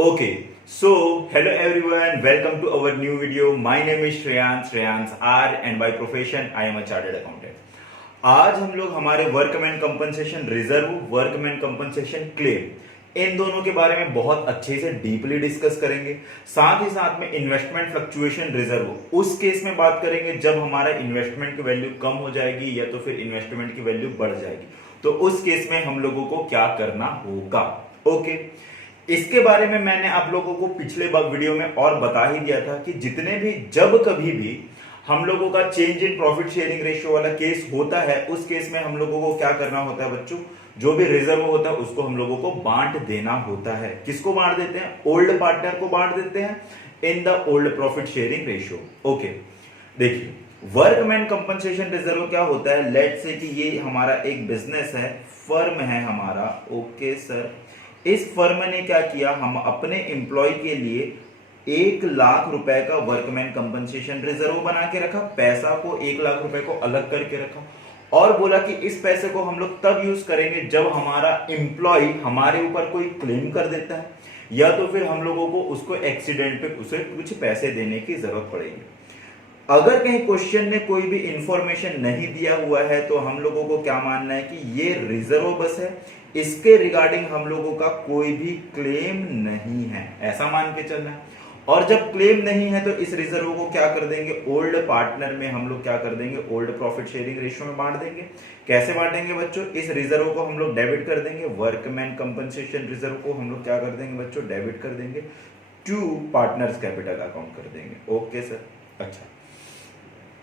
Okay, so hello everyone, welcome to our new video. My name is Shreyans R and by profession I am a chartered accountant. आज हम लोग हमारे workman compensation reserve, workman compensation claim in दोनों के बारे में बहुत अच्छे से डीपली डिस्कस करेंगे। साथ ही साथ में इन्वेस्टमेंट फ्लक्चुएशन रिजर्व उस केस में बात करेंगे जब हमारा इन्वेस्टमेंट की वैल्यू कम हो जाएगी या तो फिर इन्वेस्टमेंट की वैल्यू बढ़ जाएगी, तो उस केस में हम लोगों को क्या करना होगा। ओके, इसके बारे में मैंने आप लोगों को पिछले वीडियो में और बता ही दिया था कि जितने भी जब कभी भी हम लोगों का change in profit sharing ratio वाला केस होता है, उस केस में हम लोगों को क्या करना होता है बच्चों, जो भी रिजर्व होता है उसको हम लोगों को बांट देना होता है। किसको बांट देते हैं? ओल्ड पार्टनर को बांट देते हैं in the old profit sharing ratio. Okay, देखिए वर्कमैन कंपनसेशन रिजर्व क्या होता है। लेट्स से कि ये हमारा एक बिजनेस है, फर्म है हमारा। ओके सर, इस फर्म ने क्या किया, हम अपने एम्प्लॉय के लिए 1,00,000 रुपए का वर्कमैन कंपनसेशन रिजर्व बना के रखा, पैसा को 1,00,000 रुपए को अलग करके रखा और बोला कि इस पैसे को हम लोग तब यूज करेंगे जब हमारा एम्प्लॉय हमारे ऊपर कोई क्लेम कर देता है या तो फिर हम लोगों को उसको एक्सीडेंट पे उसे कुछ पैसे देने की जरूरत पड़ेगी। अगर कहीं क्वेश्चन में कोई भी इंफॉर्मेशन नहीं दिया हुआ है तो हम लोगों को क्या मानना है कि ये रिजर्व बस है, इसके रिगार्डिंग हम लोगों का कोई भी क्लेम नहीं है, ऐसा मान के चलना है। और जब क्लेम नहीं है तो इस रिजर्व को क्या कर देंगे, ओल्ड पार्टनर में हम लोग क्या कर देंगे, ओल्ड प्रॉफिट शेयरिंग रेशियो में बांट देंगे। कैसे बांटेंगे बच्चों, इस रिजर्व को हम लोग डेबिट कर देंगे, वर्कमैन कंपनसेशन रिजर्व को हम लोग क्या कर देंगे बच्चों, डेबिट कर देंगे टू पार्टनर्स कैपिटल अकाउंट कर देंगे। ओके सर, अच्छा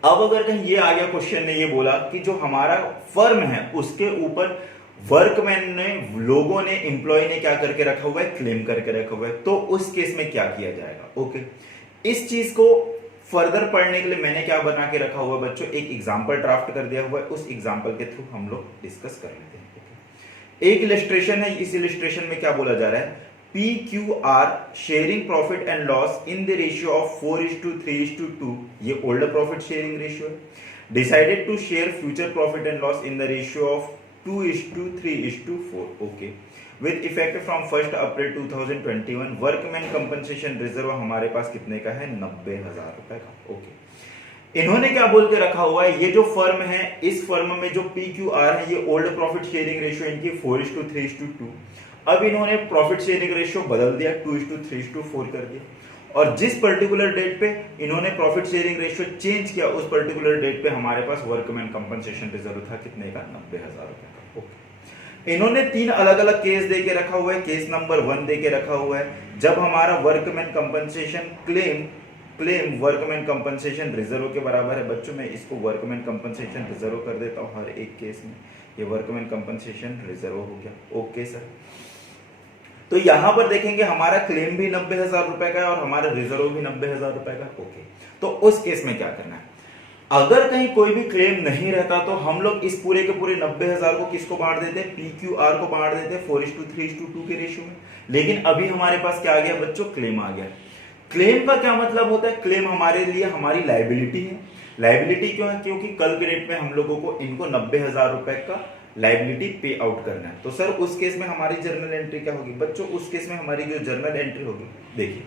अब अगर कहीं ये आ गया क्वेश्चन ने ये बोला कि जो हमारा फर्म है उसके ऊपर वर्कमैन ने, लोगों ने, एम्प्लॉय ने क्या करके रखा हुआ है, क्लेम करके रखा हुआ है, तो उस केस में क्या किया जाएगा। ओके, इस चीज को फर्दर पढ़ने के लिए मैंने क्या बना के रखा हुआ है बच्चों, एक एग्जांपल ड्राफ्ट कर दिया हुआ है, उस एग्जांपल के थ्रू हम लोग डिस्कस कर लेते हैं। एक इलस्ट्रेशन है, इस इलस्ट्रेशन में क्या बोला जा रहा है, PQR sharing profit and loss in the ratio of 4:3:2, ये ओल्ड प्रॉफिट शेयरिंग रेशियो है। Decided to share future profit and loss in the ratio of 2:3:4। Okay, with effect from 1 April 2021। Workman compensation reserve हमारे पास कितने का है, 90,000 रुपए का। Okay, इन्होंने क्या बोल के रखा हुआ है, ये जो फर्म है, इस फर्म में जो PQR है, ये ओल्ड प्रॉफिट शेयरिंग रेशियो इनकी 4:3:2। अब इन्होंने प्रॉफिट शेयरिंग रेशियो बदल दिया, 2:3:4 कर दिया, और जिस पर्टिकुलर डेट पे इन्होंने प्रॉफिट शेयरिंग रेशियो चेंज किया उस पर्टिकुलर डेट पे हमारे पास वर्कमैन कंपनसेशन रिजर्व था कितने का, 90,000 रुपए का। ओके, इन्होंने 3 अलग अलग केस दे के रखा हुआ है। केस नंबर 1 दे के रखा हुआ है जब हमारा workman compensation claim workman compensation reserve के बराबर है। बच्चों मैं इसको वर्कमैन कंपनसेशन रिजर्व कर देता हूं हर एक केस में, ये वर्कमैन कंपनसेशन रिजर्व हो गया। ओके सर, तो यहां पर देखेंगे हमारा क्लेम भी 90,000 रुपए का है और हमारा रिजर्व भी 90,000 रुपए का। ओके, तो उस केस में क्या करना है, अगर कहीं कोई भी क्लेम नहीं रहता तो हम लोग इस पूरे के पूरे 90,000 को किसको बांट देते हैं, PQR को बांट देते हैं 4:3:2 के रेशियो में। लेकिन अभी हमारे पास क्या आ गया बच्चों, क्लेम आ गया। क्लेम का क्या मतलब होता है, क्लेम हमारे लिए हमारी लाइबिलिटी है। लाइबिलिटी क्यों है, क्योंकि कल के डेट में हम लोगों को इनको 90,000 रुपए का लाइबिलिटी पे आउट करना है। तो सर उस केस में हमारी जर्नल एंट्री क्या होगी बच्चों, उस केस में हमारी जो जर्नल एंट्री होगी, देखिए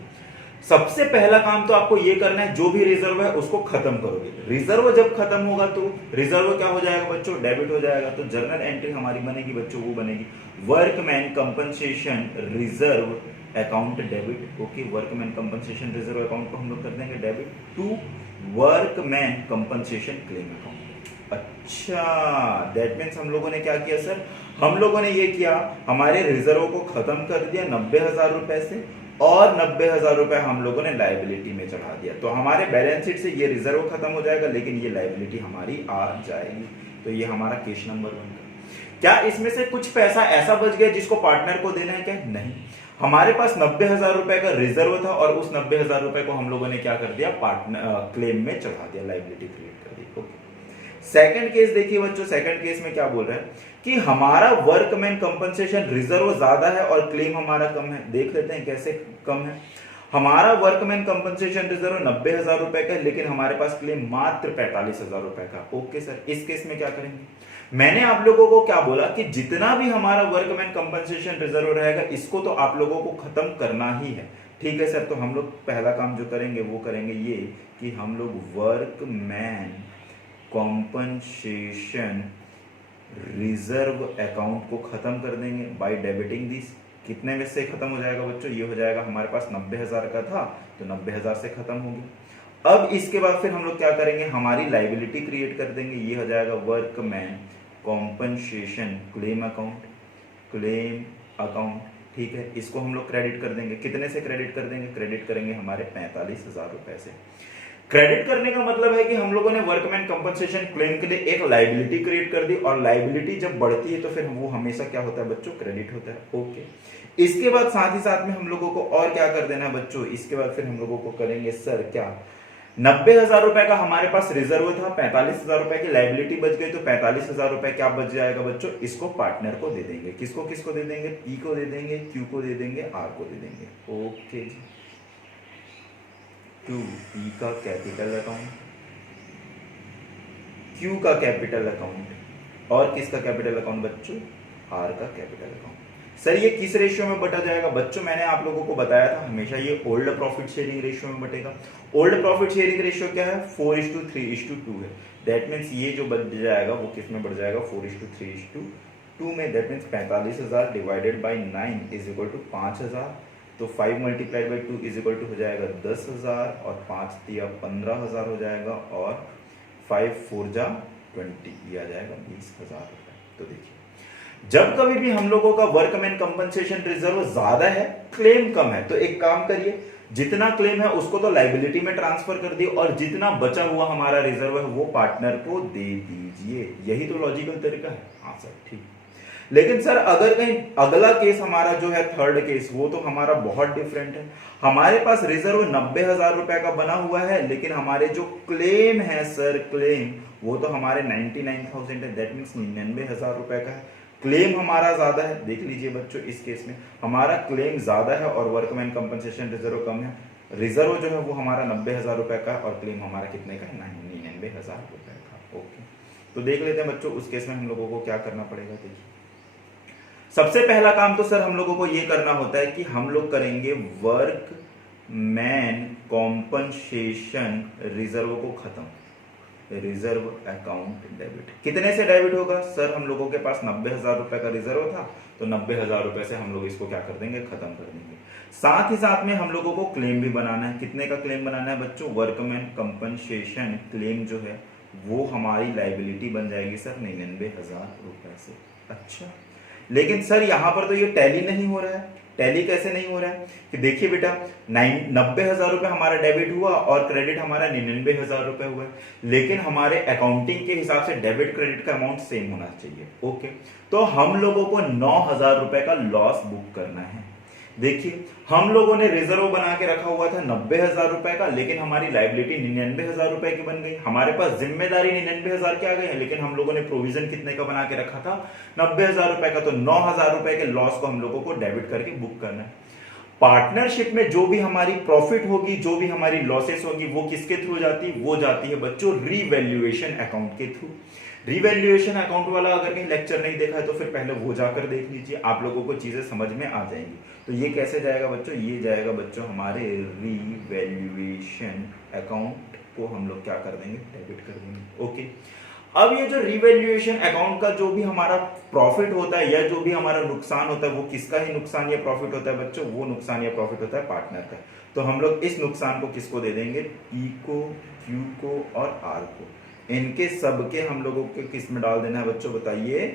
सबसे पहला काम तो आपको ये करना है, जो भी रिजर्व है उसको खत्म करोगे। रिजर्व जब खत्म होगा तो रिजर्व क्या हो जाएगा बच्चों, डेबिट हो जाएगा। तो जर्नल एंट्री हमारी बनेगी बच्चों, वो बनेगी workman compensation reserve account debit. Okay, workman compensation reserve account को हम लोग कर देंगे debit to workman compensation claim account. अच्छा, दैट मीन्स हम लोगों ने क्या किया सर, हम लोगों ने ये किया, हमारे रिजर्व को खत्म कर दिया 90,000 रुपए से और 90,000 रुपए हम लोगों ने लाइबिलिटी में चढ़ा दिया। तो हमारे बैलेंस शीट से ये रिजर्व खत्म हो जाएगा लेकिन ये लाइबिलिटी हमारी आ जाएगी। तो ये हमारा केस नंबर 1 का। क्या इसमें से कुछ पैसा ऐसा बच गया जिसको पार्टनर को देना है क्या, नहीं। हमारे पास 90,000 रुपए का रिजर्व था और उस 90,000 रुपए को हम लोगों ने क्या कर दिया, पार्टनर क्लेम में चढ़ा दिया, लाइबिलिटी क्रिएट कर दी। ओके, सेकंड केस देखिए बच्चों, सेकंड केस में क्या बोल रहा है कि हमारा वर्कमैन कंपनसेशन रिजर्व ज्यादा है और क्लेम हमारा कम है। देख लेते हैं कैसे कम है। हमारा वर्कमैन कंपनसेशन रिजर्व 90,000 रुपए का है लेकिन हमारे पास क्लेम मात्र 45,000 रुपए का। ओके सर, इस केस में क्या करेंगे, मैंने आप लोगों को क्या बोला कि जितना भी हमारा वर्कमैन कंपनसेशन रिजर्व रहेगा इसको तो आप लोगों को खत्म करना ही है। ठीक है सर, तो हम लोग पहला काम जो करेंगे वो करेंगे ये कि हम लोग वर्कमैन कॉम्पनसेशन रिजर्व अकाउंट को खत्म कर देंगे बाय डेबिटिंग दिस। कितने में से खत्म हो जाएगा बच्चों? ये हो जाएगा हमारे पास 90,000 का था तो 90,000 से खत्म हो गया। अब इसके बाद फिर हम लोग क्या करेंगे, हमारी लाइबिलिटी क्रिएट कर देंगे। ये हो जाएगा workman compensation claim account, claim account. ठीक है, इसको हम लोग क्रेडिट कर देंगे। कितने से क्रेडिट कर देंगे? क्रेडिट करेंगे हमारे 45,000 रुपए से। क्रेडिट करने का मतलब है कि हम लोगों ने वर्कमैन कंपनसेशन क्लेम के लिए एक लाइबिलिटी क्रिएट कर दी, और लाइबिलिटी जब बढ़ती है तो फिर वो हमेशा क्या होता है बच्चों? क्रेडिट होता है। ओके, इसके बाद साथ ही साथ में हम लोगों को और क्या कर देना है बच्चों? इसके बाद फिर हम लोगों को करेंगे सर क्या, 90,000 रुपए का हमारे पास रिजर्व था, 45,000 रुपए की लाइबिलिटी बच गई, तो 45,000 रुपए क्या बच जाएगा बच्चों? इसको पार्टनर को दे देंगे। किसको किसको दे देंगे? पी को दे देंगे, क्यू को दे देंगे, आर को दे देंगे। ओके जी, टू पी का कैपिटल अकाउंट, क्यू का कैपिटल अकाउंट, और किसका कैपिटल अकाउंट बच्चों? आर का कैपिटल अकाउंट। सर ये किस रेशियो में बटा जाएगा बच्चों? मैंने आप लोगों को बताया था हमेशा ये ओल्ड प्रॉफिट शेयरिंग रेशियो में बटेगा। ओल्ड प्रॉफिट शेयरिंग रेशियो क्या है? 4:3:2 है। दैट मीन्स ये जो बच जाएगा वो किस में बढ़ जाएगा? 4:3:2 में। That means 45,000 divided by 9 is equal to 5,000। तो 5 multiplied by 2 is equal to हो जाएगा 10,000, और 5 तिया 15,000 हो जाएगा, और 5 4 जा 20, ये आ जाएगा 20,000 रुपए। तो देखिए, जब कभी भी हम लोगों का वर्कमैन कंपनसेशन रिजर्व ज्यादा है, क्लेम कम है, तो एक काम करिए, जितना क्लेम है उसको तो लाइबिलिटी में ट्रांसफर कर दिए, और जितना बचा हुआ हमारा रिजर्व है वो पार्टनर को दे दीजिए। यही तो लॉजिकल तरीका है। हाँ सर ठीक। लेकिन सर अगर कहीं अगला केस हमारा जो है थर्ड केस, वो तो हमारा बहुत डिफरेंट है। हमारे पास रिजर्व 90,000 रुपए का बना हुआ है, लेकिन हमारे जो क्लेम है सर, क्लेम वो तो हमारे 99,000 है। दैट मीन्स 99,000 रुपए का है। क्लेम हमारा ज्यादा है। देख लीजिए बच्चों, इस केस में हमारा क्लेम ज्यादा है और वर्कमैन कंपनसेशन रिजर्व कम है। रिजर्व जो है वो हमारा 90,000 रुपए का है, और क्लेम हमारा कितने का है? 99,000 रुपए का। ओके, तो देख लेते हैं बच्चों उस केस में हम लोगों को क्या करना पड़ेगा। देखिए, सबसे पहला काम तो सर हम लोगों को ये करना होता है कि हम लोग करेंगे वर्कमैन कॉम्पनसेशन रिजर्व को खत्म। Reserve account debit. कितने से डेबिट होगा सर? हम लोगों के पास 90,000 रुपए का रिजर्व था, तो 90,000 रुपए से हम लोग इसको क्या कर देंगे? खत्म कर देंगे। साथ ही साथ में हम लोगों को क्लेम भी बनाना है। कितने का क्लेम बनाना है बच्चों? वर्कमैन कंपनसेशन क्लेम जो है वो हमारी लाइबिलिटी बन जाएगी सर 99,000 रुपए से। अच्छा, लेकिन सर यहां पर तो ये टैली नहीं हो रहा है। टैली कैसे नहीं हो रहा है? कि देखिए बेटा, 90,000 रुपए हमारा डेबिट हुआ और क्रेडिट हमारा 99,000 रुपए हुआ, लेकिन हमारे अकाउंटिंग के हिसाब से डेबिट क्रेडिट का अमाउंट सेम होना चाहिए। ओके, तो हम लोगों को 9,000 रुपए का लॉस बुक करना है। देखिए, हम लोगों ने रिजर्व बना के रखा हुआ था 90,000 रुपए का, लेकिन हमारी लाइबिलिटी 99,000 रुपए की बन गई। हमारे पास जिम्मेदारी 99,000 के आ गए हैं, लेकिन हम लोगों ने प्रोविजन कितने का बना के रखा था? 90,000 रुपए का। तो 9,000 रुपए के लॉस को हम लोगों को डेबिट करके बुक करना है। पार्टनरशिप में जो भी हमारी प्रॉफिट होगी, जो भी हमारी लॉसेस होगी, वो किसके थ्रू जाती है? वो जाती है बच्चों रीवैल्यूएशन अकाउंट के थ्रू। रीवैल्यूएशन अकाउंट वाला अगर कहीं लेक्चर नहीं देखा है तो फिर पहले वो जाकर देख लीजिए, आप लोगों को चीजें समझ में आ जाएंगी। तो ये कैसे जाएगा बच्चों? ये जाएगा बच्चों हमारे रीवैल्यूएशन अकाउंट को हम लोग क्या कर देंगे? डेबिट कर देंगे। ओके, अब ये जो रिवैल्यूएशन अकाउंट का जो भी हमारा प्रॉफिट होता है या जो भी हमारा नुकसान होता है, वो किसका ही नुकसान या प्रॉफिट होता है बच्चों? वो नुकसान या प्रॉफिट होता है पार्टनर का। तो हम लोग इस नुकसान को किसको दे देंगे? पी को, क्यू को और आर को। इनके सबके हम लोगों को किस में डाल देना है बच्चों? बताइए,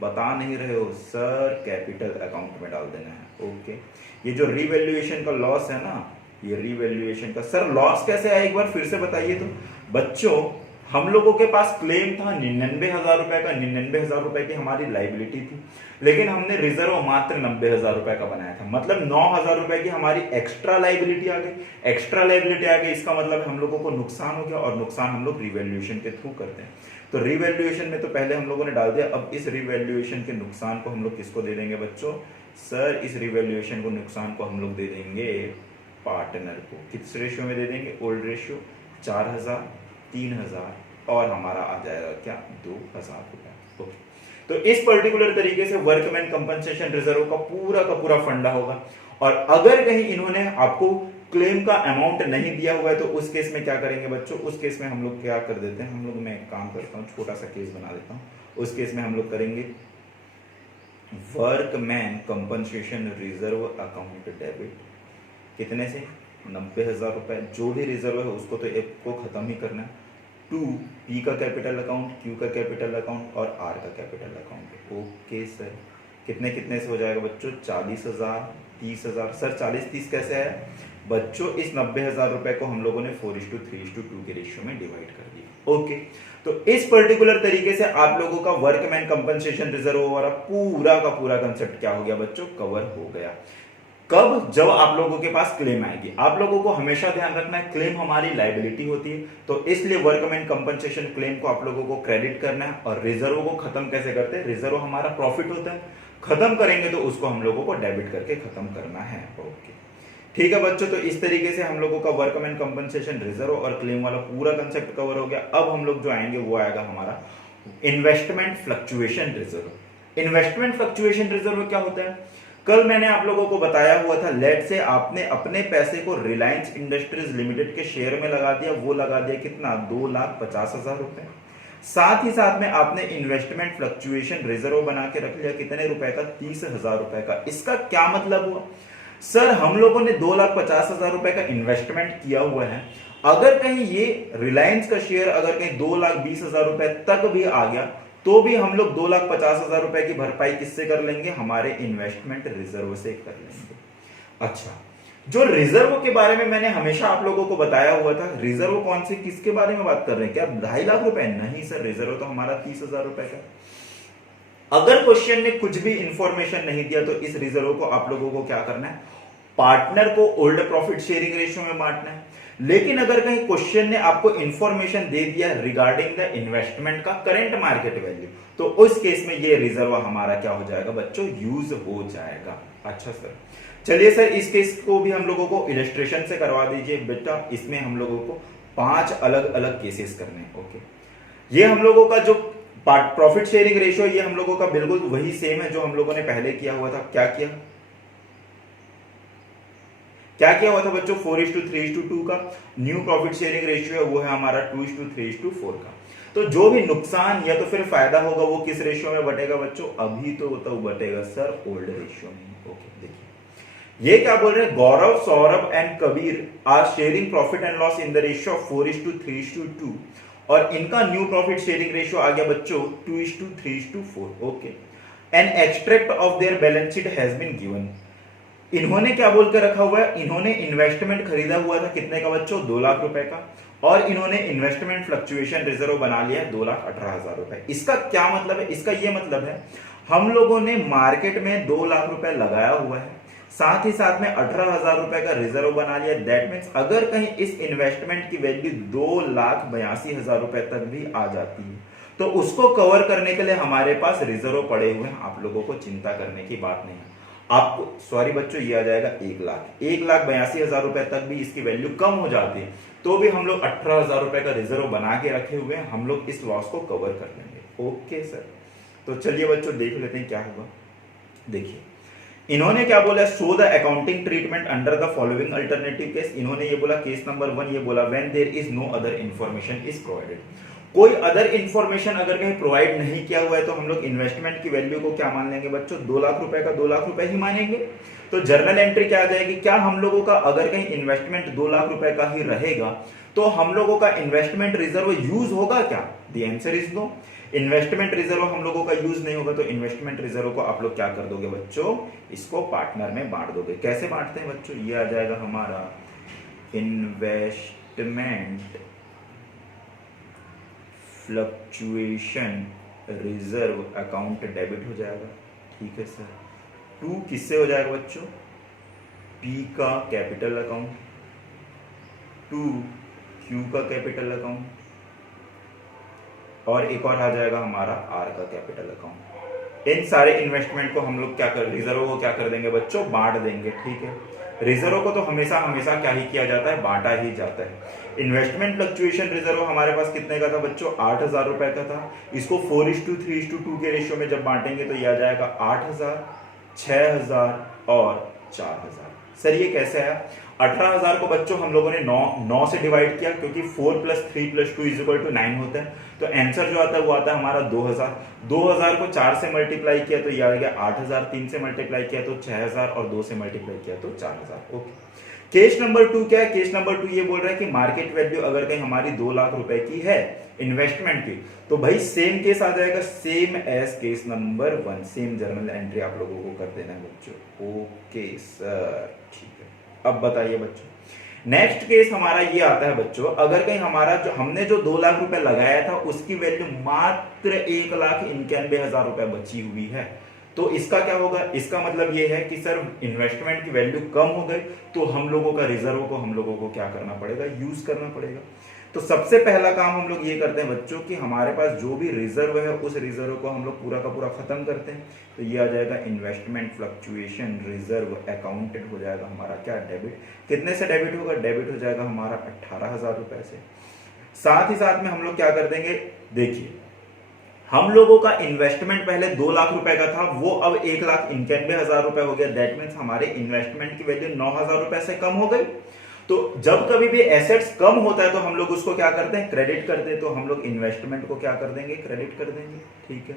बता नहीं रहे हो सर? कैपिटल अकाउंट में डाल देना है। ओके, ये जो रिवैल्यूएशन का लॉस है ना, ये रिवैल्यूएशन का सर लॉस कैसे आया? एक बार फिर से बताइए तो बच्चों। हम लोगों के पास क्लेम था 99,000 रुपए का, 99,000 रुपए की हमारी लाइबिलिटी थी, लेकिन हमने रिजर्व मात्र 90,000 रुपए का बनाया था। मतलब 9,000 रुपए की हमारी एक्स्ट्रा लाइबिलिटी आ गई। एक्स्ट्रा लाइबिलिटी आ गई, इसका मतलब हम लोगों को नुकसान हो गया, और नुकसान हम लोग रिवैल्यूएशन के थ्रू करते हैं। तो रिवैल्यूएशन में तो पहले हम लोगों ने डाल दिया। अब इस रिवैल्यूएशन के नुकसान को हम लोग किसको दे देंगे बच्चों? सर इस रिवैल्यूएशन को नुकसान को हम लोग दे देंगे पार्टनर को। किस रेशियो में दे देंगे? Old ratio. 4,000, 3,000 और हमारा आ जाएगा क्या? 2,000 रुपए। ओके, तो इस पर्टिकुलर तरीके से वर्कमैन कंपनसेशन रिजर्व का पूरा फंडा होगा। और अगर कहीं इन्होंने आपको क्लेम का अमाउंट नहीं दिया हुआ है तो उस केस में क्या करेंगे बच्चों, उस केस में हम लोग क्या कर देते हैं, हम लोग, मैं एक काम करता हूँ, छोटा सा केस बना देता हूँ। उस केस में हम लोग करेंगे workman compensation reserve account debit, कितने से, 90,000 रुपए। जो भी रिजर्व है उसको तो एक को खत्म ही करना है। टू पी का कैपिटल अकाउंट, क्यू का कैपिटल अकाउंट और आर का कैपिटल अकाउंट। ओके सर, कितने कितने से हो जाएगा बच्चों, 40,000, 30,000। सर 40-30 कैसे है बच्चों, इस 90,000 रुपए को हम लोगों ने 4:3:2 के रेशियो में डिवाइड कर दिया। ओके, तो इस पर्टिकुलर तरीके से आप लोगों का वर्कमैन कंपनसेशन रिजर्व वाला पूरा का पूरा कंसेप्ट क्या हो गया बच्चों, कवर हो गया। कब, जब आप लोगों के पास क्लेम आएगी। आप लोगों को हमेशा ध्यान रखना है क्लेम हमारी लायबिलिटी होती है, तो इसलिए वर्कमैन कंपनसेशन क्लेम को आप लोगों को क्रेडिट करना है। और रिजर्व को खत्म कैसे करते हैं, रिजर्व हमारा प्रॉफिट होता है, खत्म करेंगे तो उसको हम लोगों को डेबिट करके खत्म करना है। ओके, ठीक है बच्चों, तो इस तरीके से हम लोगों का वर्कमैन कंपनसेशन रिजर्व और क्लेम वाला पूरा कंसेप्ट कवर हो गया। अब हम लोग जो आएंगे वो आएगा हमारा investment fluctuation reserve. Investment fluctuation reserve क्या होता है, कल मैंने आप लोगों को बताया हुआ था, लेट से आपने अपने पैसे को रिलायंस इंडस्ट्रीज लिमिटेड के शेयर में लगा दिया, वो लगा दिया कितना, 2,50,000 रुपए। साथ ही साथ में आपने इन्वेस्टमेंट फ्लक्चुएशन रिजर्व बना के रख लिया, कितने रुपए का, 30,000 रुपए का। इसका क्या मतलब हुआ, सर हम लोगों ने 2,50,000 रुपए का इन्वेस्टमेंट किया हुआ है, अगर कहीं ये रिलायंस का शेयर अगर कहीं 2,20,000 रुपए तक भी आ गया तो भी हम लोग 2,50,000 रुपए की भरपाई किससे कर लेंगे, हमारे इन्वेस्टमेंट रिजर्व से कर लेंगे। अच्छा, जो रिजर्व के बारे में मैंने हमेशा आप लोगों को बताया हुआ था, रिजर्व कौन से, किसके बारे में बात कर रहे हैं, क्या 2.5 लाख रुपए, नहीं सर, रिजर्व तो हमारा 30,000 रुपए का। अगर क्वेश्चन ने कुछ भी इंफॉर्मेशन नहीं दिया तो इस रिजर्व को आप लोगों को क्या करना है, पार्टनर को ओल्ड प्रॉफिट शेयरिंग रेशियो में बांटना है। लेकिन अगर कहीं क्वेश्चन ने आपको इंफॉर्मेशन दे दिया रिगार्डिंग द इन्वेस्टमेंट का करंट मार्केट वैल्यू, तो उस केस में ये रिजर्व हमारा क्या हो जाएगा बच्चों, यूज हो जाएगा। अच्छा सर, चलिए सर इस केस को भी हम लोगों को इलस्ट्रेशन से करवा दीजिए बेटा। इसमें हम लोगों को 5 अलग अलग केसेस करने हैं। ओके, ये हम लोगों का जो प्रॉफिट शेयरिंग रेशियो, ये हम लोगों का बिल्कुल वही सेम है जो हम लोगों ने पहले किया हुआ था। क्या किया हुआ था बच्चों, 4:3:2 का। न्यू प्रॉफिट शेयरिंग रेशियो है वो है हमारा 2:3:4 का। तो जो भी नुकसान या तो फिर फायदा होगा वो किस रेशियो में बटेगा बच्चों, अभी तो बटेगा सर ओल्ड रेशियो में। ओके, देखिए ये क्या बोल रहे हैं, Gaurav, Saurabh and Kabir are sharing profit and loss in the ratio of 4:3:2 और इनका न्यू प्रॉफिट शेयरिंग रेशियो आ गया बच्चों 2:3:4। Okay, an extract of their balance sheet has been given. इन्होंने क्या बोल कर रखा हुआ है, इन्होंने इन्वेस्टमेंट खरीदा हुआ था कितने का बच्चों, 2 लाख रुपए का, और इन्होंने इन्वेस्टमेंट फ्लक्चुएशन रिजर्व बना लिया है 2,18,000 रुपए। इसका क्या मतलब है, इसका ये मतलब है हम लोगों ने मार्केट में 2 लाख रुपए लगाया हुआ है, साथ ही साथ में 18,000 रुपए का रिजर्व बना लिया। दैट मीन्स अगर कहीं इस इन्वेस्टमेंट की वैल्यू 2,82,000 रुपए तक भी आ जाती है तो उसको कवर करने के लिए हमारे पास रिजर्व पड़े हुए हैं, आप लोगों को चिंता करने की बात नहीं है। आपको सॉरी बच्चों, ये आ जाएगा 1,82,000 रुपए तक भी इसकी वैल्यू कम हो जाती है तो भी हम लोग 18,000 रुपए का रिजर्व बना के रखे हुए हैं, हम लोग इस लॉस को कवर कर लेंगे। ओके सर, तो चलिए बच्चों देख लेते हैं क्या होगा। देखिए इन्होंने क्या बोला, show the accounting treatment under the following alternative case. इन्होंने ये बोला केस नंबर 1, ये बोला when there is no other information is provided. कोई अदर इंफॉर्मेशन अगर कहीं प्रोवाइड नहीं किया हुआ है तो हम लोग इन्वेस्टमेंट की वैल्यू को क्या मान लेंगे बच्चों, 2 लाख रुपए का 2 लाख रुपए ही मानेंगे। तो जर्नल एंट्री क्या आ जाएगी, क्या हम लोगों का अगर कहीं इन्वेस्टमेंट 2 लाख रुपए का ही रहेगा तो हम लोगों का इन्वेस्टमेंट रिजर्व यूज होगा क्या, the answer is no. Investment reserve हम लोगों का यूज नहीं होगा तो इन्वेस्टमेंट रिजर्व को आप लोग क्या कर दोगे बच्चों, इसको पार्टनर में बांट दोगे। कैसे बांटते हैं बच्चों, ये आ जाएगा हमारा investment fluctuation reserve account debit हो जाएगा। ठीक है सर, 2 किससे हो जाएगा बच्चों, पी का कैपिटल अकाउंट, 2 क्यू का कैपिटल अकाउंट, और एक और आ जाएगा हमारा आर का कैपिटल अकाउंट। इन सारे इन्वेस्टमेंट को हम लोग क्या कर, रिजर्व को क्या कर देंगे बच्चों, बांट देंगे। ठीक है, रिजर्व को तो हमेशा हमेशा क्या ही किया जाता है, बांटा ही जाता है। इन्वेस्टमेंट फ्लक्चुएशन रिजर्व हमारे पास कितने का था बच्चों, 8,000 रुपए का था। इसको 4:3:2 के रेशियो में जब बांटेंगे तो ये आ जाएगा 8,000, 6,000 और 4,000। सर ये कैसे आया? 18,000 को बच्चों हम लोगों ने 9 से डिवाइड किया, क्योंकि 4 + 3 + 2 = 9 होता है। तो आंसर जो आता है वो आता है हमारा 2,000। 2,000 को 4 से मल्टीप्लाई किया तो ये आ गया 8,000, 3 से मल्टीप्लाई किया तो 6,000 और 2 से मल्टीप्लाई किया तो 4,000। ओके। केस नंबर 2 क्या है? केस नंबर 2 ये बोल रहा है कि मार्केट वैल्यू अगर कहीं हमारी 2 लाख रुपए की है इन्वेस्टमेंट की, तो भाई सेम केस आ जाएगा, same as case number 1। Same journal entry आप लोगों को कर देना है बच्चों। ओके सर, ठीक है। अब बताइए बच्चों, नेक्स्ट केस हमारा ये आता है बच्चों, अगर कहीं हमारा जो हमने जो 2 लाख रुपए लगाया था उसकी वैल्यू मात्र 1,91,000 रुपए बची हुई है, तो इसका क्या होगा? इसका मतलब ये है कि सर इन्वेस्टमेंट की वैल्यू कम हो गई, तो हम लोगों का रिजर्व को हम लोगों को क्या करना पड़ेगा, यूज करना पड़ेगा। तो सबसे पहला काम हम लोग ये करते हैं बच्चों कि हमारे पास जो भी रिजर्व है उस रिजर्व को हम लोग पूरा का पूरा खत्म करते हैं। तो ये आ जाएगा इन्वेस्टमेंट फ्लक्चुएशन रिजर्व अकाउंटेड हो जाएगा हमारा क्या, डेबिट। कितने से डेबिट होगा? डेबिट हो जाएगा हमारा 18,000 रुपए से। साथ ही साथ में हम लोग क्या कर देंगे, देखिए हम लोगों का इन्वेस्टमेंट पहले 2 लाख रुपए का था, वो अब 1,91,000 रुपए हो गया। दैट मीन्स हमारे इन्वेस्टमेंट की वैल्यू 9,000 रुपए से कम हो गई। तो जब कभी भी एसेट्स कम होता है तो हम लोग उसको क्या करते हैं, क्रेडिट करते हैं। तो हम लोग इन्वेस्टमेंट को क्या कर देंगे, क्रेडिट कर देंगे। ठीक है,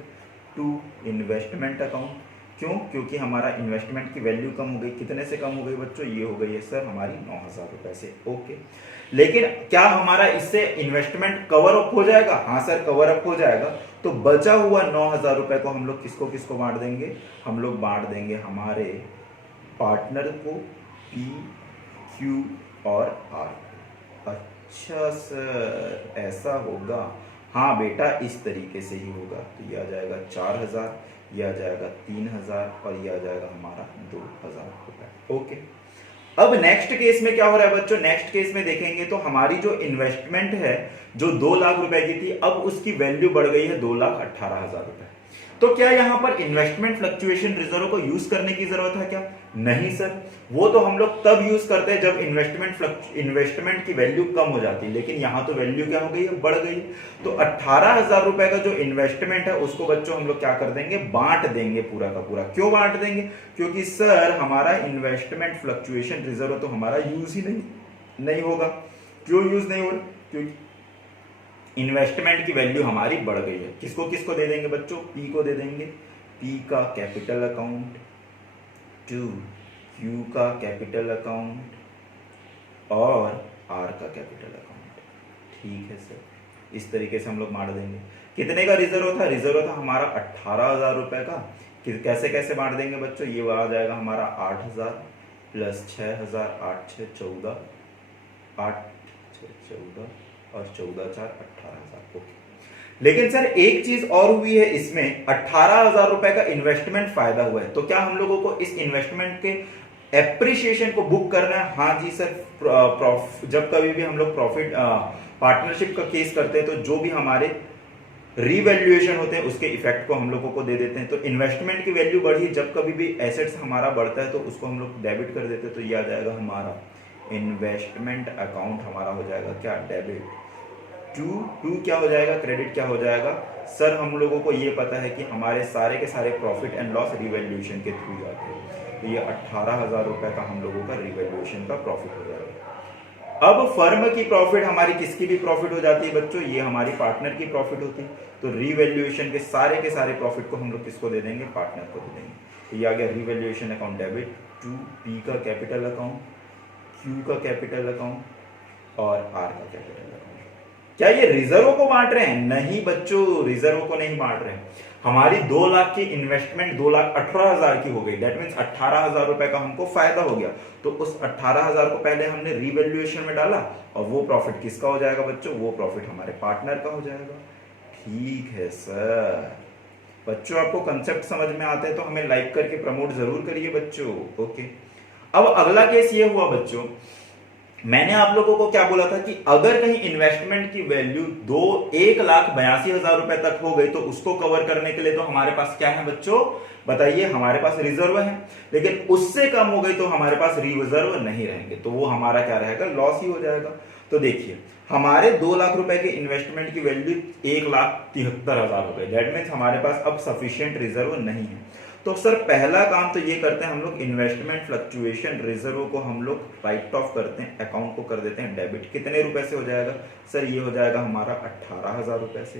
टू इन्वेस्टमेंट अकाउंट। क्यों? क्योंकि हमारा इन्वेस्टमेंट की वैल्यू कम हो गई। कितने से कम हो गई बच्चों? ये हो गई है सर हमारी 9,000 रुपए से। ओके, लेकिन क्या हमारा इससे इन्वेस्टमेंट कवर अप हो जाएगा? हाँ सर, कवर अप हो जाएगा। तो बचा हुआ 9,000 रुपए को हम लोग किसको किसको बांट देंगे? हम लोग बांट देंगे हमारे पार्टनर को, पी, क्यू और आर। अच्छा सर, ऐसा होगा? हाँ बेटा, इस तरीके से ही होगा। तो ये आ जाएगा 4,000, ये आ जाएगा 3,000 और ये आ जाएगा हमारा 2,000 रुपए। ओके, अब नेक्स्ट केस में क्या हो रहा है बच्चों? नेक्स्ट केस में देखेंगे तो हमारी जो इन्वेस्टमेंट है जो 2 लाख रुपए की थी, अब उसकी वैल्यू बढ़ गई है 2,18,000 रुपए। तो क्या यहां पर इन्वेस्टमेंट फ्लक्चुएशन रिजर्व को यूज करने की जरूरत है क्या? नहीं सर, वो तो हम लोग तब यूज करते हैं जब इन्वेस्टमेंट की वैल्यू कम हो जाती है। लेकिन यहां तो वैल्यू क्या हो गई है, बढ़ गई। तो 18,000 रुपए का जो इन्वेस्टमेंट है उसको बच्चों हम लोग क्या कर देंगे, बांट देंगे पूरा का पूरा। क्यों बांट देंगे? क्योंकि सर हमारा इन्वेस्टमेंट फ्लक्चुएशन रिजर्व तो हमारा यूज ही नहीं होगा। क्यों यूज नहीं होगा? क्योंकि इन्वेस्टमेंट की वैल्यू हमारी बढ़ गई है। किसको किसको दे देंगे बच्चों? पी को दे देंगे, पी का कैपिटल अकाउंट, टू क्यू का कैपिटल अकाउंट और आर का कैपिटल अकाउंट। ठीक है सर, इस तरीके से हम लोग बांट देंगे। कितने का रिजर्व था? रिजर्व था हमारा 18,000 रुपए का। कैसे कैसे बांट देंगे बच्चों? ये आ जाएगा हमारा 8,000 प्लस 6,000, 8 6 14, 8 6 14 और 14 4 18,000। ओके, लेकिन सर एक चीज और हुई है इसमें, 18,000 रुपए का इन्वेस्टमेंट फायदा हुआ है। तो क्या हम लोगों को इस इन्वेस्टमेंट के एप्रिसिएशन को बुक करना है? हाँ जी सर, जब कभी भी हम लोग प्रॉफिट पार्टनरशिप का केस करते हैं तो जो भी हमारे रीवैल्यूएशन होते हैं उसके इफेक्ट को हम लोगों को दे देते हैं। तो इन्वेस्टमेंट की वैल्यू बढ़ी, जब कभी भी एसेट्स हमारा बढ़ता है तो उसको हम लोग डेबिट कर देते हैं। तो ये आ जाएगा हमारा इन्वेस्टमेंट अकाउंट, हमारा हो जाएगा क्या, डेबिट। टू क्या हो जाएगा, क्रेडिट क्या हो जाएगा? सर हम लोगों को ये पता है कि हमारे सारे के सारे प्रॉफिट एंड लॉस रिवैल्यूएशन के थ्रू जाते हैं। तो ये 18,000 रुपए का हम लोगों का रिवैल्यूएशन का प्रॉफिट हो जाएगा। अब फर्म की प्रॉफिट हमारी किसकी भी प्रॉफिट हो जाती है बच्चों? ये हमारी पार्टनर की प्रॉफिट होती है। तो रिवैल्यूएशन के सारे प्रॉफिट को हम लोग किसको दे देंगे? पार्टनर को दे देंगे। तो ये आ गया revaluation account debit to P का कैपिटल अकाउंट, क्यू का कैपिटल अकाउंट और आर का कैपिटल अकाउंट। क्या ये रिजर्व को बांट रहे हैं? नहीं बच्चों, रिजर्व को नहीं बांट रहे हैं। हमारी 2 लाख की इन्वेस्टमेंट 2,18,000 की हो गई। दैट मीन्स 18,000 रुपए का हमको फायदा हो गया। तो उस 18,000 को पहले हमने रिवैल्यूएशन में डाला और वो प्रॉफिट किसका हो जाएगा बच्चों? वो प्रॉफिट हमारे पार्टनर का हो जाएगा। ठीक है सर, बच्चों आपको कंसेप्ट समझ में आते हैं तो हमें लाइक करके प्रमोट जरूर करिए बच्चों। ओके, अब अगला केस ये हुआ बच्चों, मैंने आप लोगों को क्या बोला था कि अगर कहीं इन्वेस्टमेंट की वैल्यू 1,82,000 रुपए तक हो गई तो उसको कवर करने के लिए तो हमारे पास क्या है बच्चों, बताइए, हमारे पास रिजर्व है। लेकिन उससे कम हो गई तो हमारे पास रिजर्व नहीं रहेंगे, तो वो हमारा क्या रहेगा, लॉस ही हो जाएगा। तो देखिए हमारे 2 लाख रुपए के इन्वेस्टमेंट की वैल्यू 1,73,000 हो गई। दैट मीन्स हमारे पास अब सफिशिएंट रिजर्व नहीं है। तो सर पहला काम तो ये करते हैं हम लोग, इन्वेस्टमेंट फ्लक्चुएशन रिजर्व को हम लोग राइट ऑफ करते हैं, अकाउंट को कर देते हैं डेबिट। कितने रुपए से हो जाएगा सर, ये हो जाएगा हमारा 18,000 रुपए से।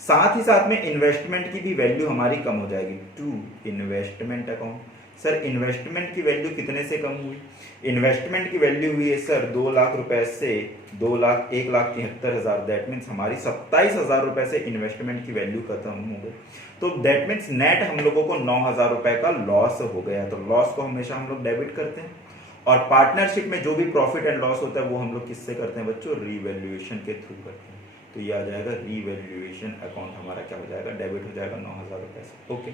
साथ ही साथ में इन्वेस्टमेंट की भी वैल्यू हमारी कम हो जाएगी, to investment account. Sir investment की वैल्यू कितने से कम हुई, इन्वेस्टमेंट की वैल्यू हुई है सर 2 लाख रुपए से 1,73,000। दैट मीन्स हमारी 27,000 रुपए से इन्वेस्टमेंट की वैल्यू खत्म हो गई। तो दैट मीन्स नेट हम लोगों को 9,000 रुपए का लॉस हो गया। तो लॉस को हमेशा हम लोग डेबिट करते हैं, और पार्टनरशिप में जो भी प्रॉफिट एंड लॉस होता है वो हम लोग किससे करते हैं बच्चों, रीवैल्यूएशन के थ्रू करते हैं। तो ये आ जाएगा रीवैल्यूएशन अकाउंट हमारा क्या हो जाएगा, डेबिट हो जाएगा 9,000 रुपए से। ओके,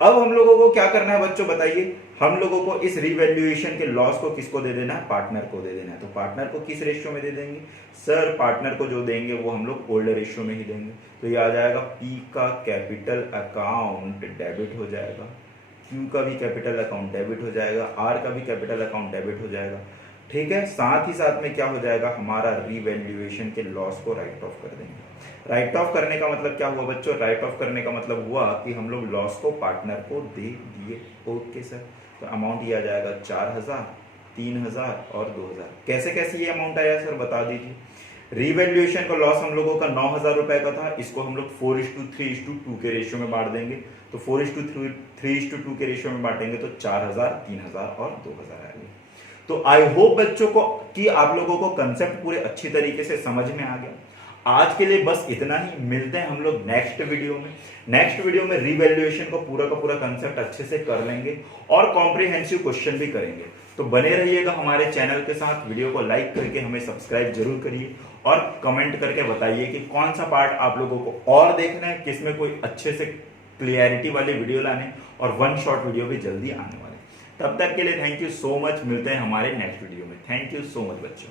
अब हम लोगों को क्या करना है बच्चों, बताइए, हम लोगों को इस रीवैल्यूएशन के लॉस को किसको दे देना है, पार्टनर को दे देना है। तो पार्टनर को किस रेशियो में दे देंगे सर, पार्टनर को जो देंगे वो हम लोग ओल्ड रेशियो में ही देंगे। तो ये आ जाएगा पी का कैपिटल अकाउंट डेबिट हो जाएगा, क्यू का भी कैपिटल अकाउंट डेबिट हो जाएगा, आर का भी कैपिटल अकाउंट डेबिट हो जाएगा। ठीक है, साथ ही साथ में क्या हो जाएगा, हमारा रीवैल्यूएशन के लॉस को राइट ऑफ कर देंगे। राइट ऑफ करने का मतलब क्या हुआ बच्चों, राइट ऑफ करने का मतलब हुआ कि हम लोग लॉस को पार्टनर को दे दिए। ओके सर, तो अमाउंट ये आ जाएगा 4,000, 3,000 और 2,000। कैसे कैसे ये अमाउंट आया सर, बता दीजिए। रीवैल्यूएशन का लॉस हम लोगों का 9,000 रुपए का था, इसको हम लोग 4:3:2 के रेशियो में बांट देंगे। तो 4:3:2 के रेशियो में बांटेंगे तो 4,000, 3,000 और 2,000 आएंगे। तो आई होप बच्चों को कि आप लोगों को कंसेप्ट पूरे अच्छी तरीके से समझ में आ गया। आज के लिए बस इतना ही, मिलते हैं हम लोग नेक्स्ट वीडियो में। नेक्स्ट वीडियो में रीवैल्यूएशन को पूरा का पूरा कंसेप्ट अच्छे से कर लेंगे और कॉम्प्रिहेंसिव क्वेश्चन भी करेंगे। तो बने रहिएगा हमारे चैनल के साथ, वीडियो को लाइक करके हमें सब्सक्राइब जरूर करिए और कमेंट करके बताइए कि कौन सा पार्ट आप लोगों को और देखना है, किसमें कोई अच्छे से क्लियरिटी वाले वीडियो लाने, और 1 शॉर्ट वीडियो भी जल्दी आने वाले। तब तक के लिए थैंक यू सो मच, मिलते हैं हमारे नेक्स्ट वीडियो में। थैंक यू सो मच बच्चों।